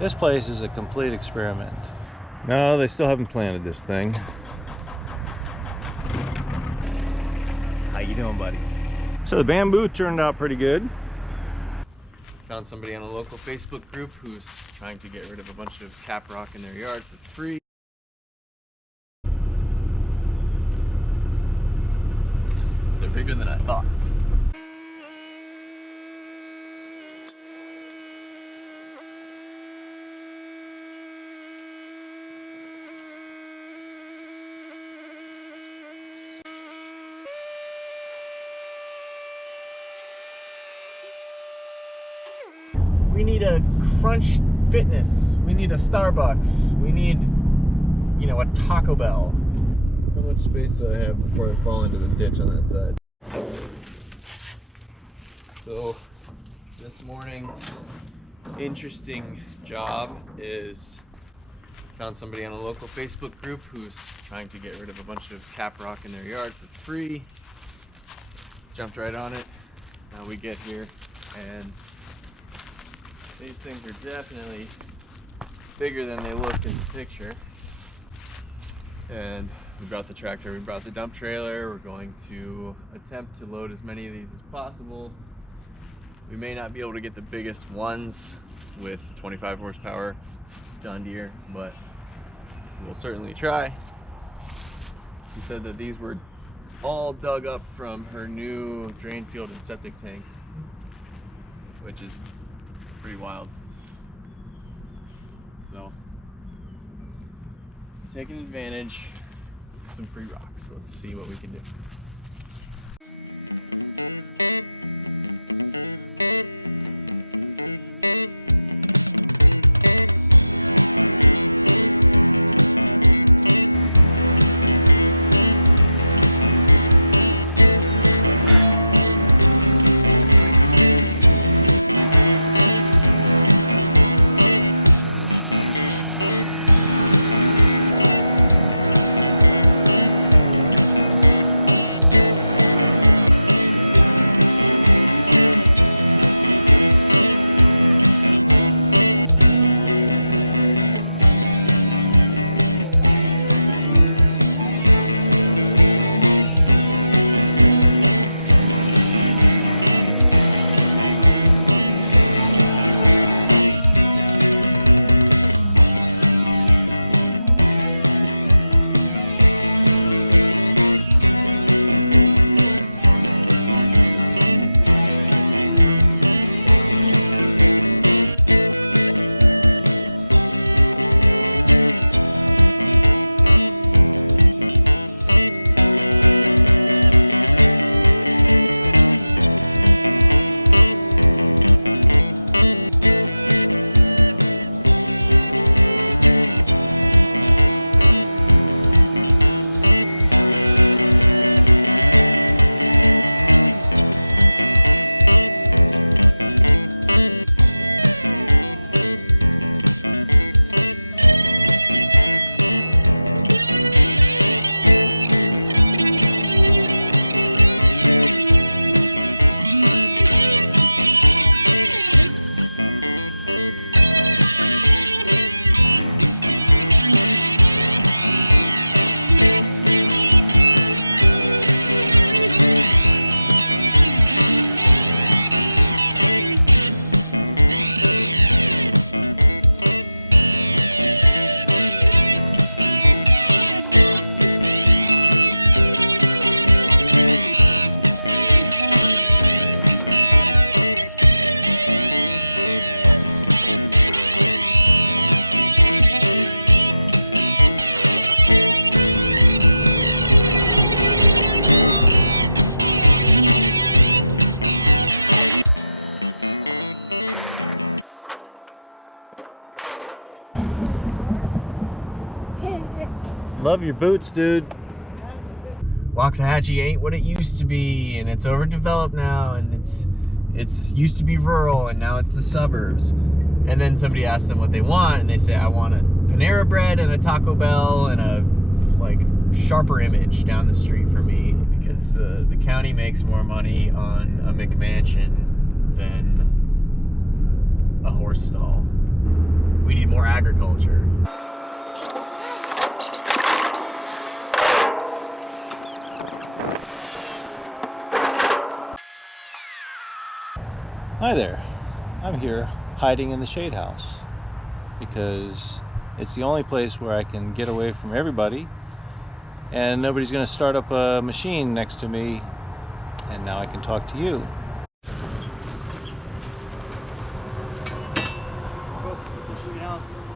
This place is a complete experiment. No, they still haven't planted this thing. How you doing, buddy? So the bamboo turned out pretty good. Found somebody on a local Facebook group who's trying to get rid of a bunch of cap rock in their yard for free. They're bigger than I thought. We need a Crunch Fitness. We need a Starbucks. We need, a Taco Bell. How much space do I have before I fall into the ditch on that side? So, this morning's interesting job is found somebody on a local Facebook group who's trying to get rid of a bunch of cap rock in their yard for free. Jumped right on it. Now we get here and these things are definitely bigger than they looked in the picture. And we brought the tractor, we brought the dump trailer. We're going to attempt to load as many of these as possible. We may not be able to get the biggest ones with 25 horsepower John Deere, but we'll certainly try. She said that these were all dug up from her new drain field and septic tank, which is pretty wild. So, taking advantage of some free rocks. Let's see what we can do. Love your boots, dude. Waxahachie ain't what it used to be, and it's overdeveloped now, and it's used to be rural, and now it's the suburbs. And then somebody asks them what they want, and they say, I want a Panera Bread and a Taco Bell and a sharper image down the street for me, because the county makes more money on a McMansion than a horse stall. We need more agriculture. Hi there. I'm here hiding in the shade house because it's the only place where I can get away from everybody and nobody's going to start up a machine next to me, and now I can talk to you.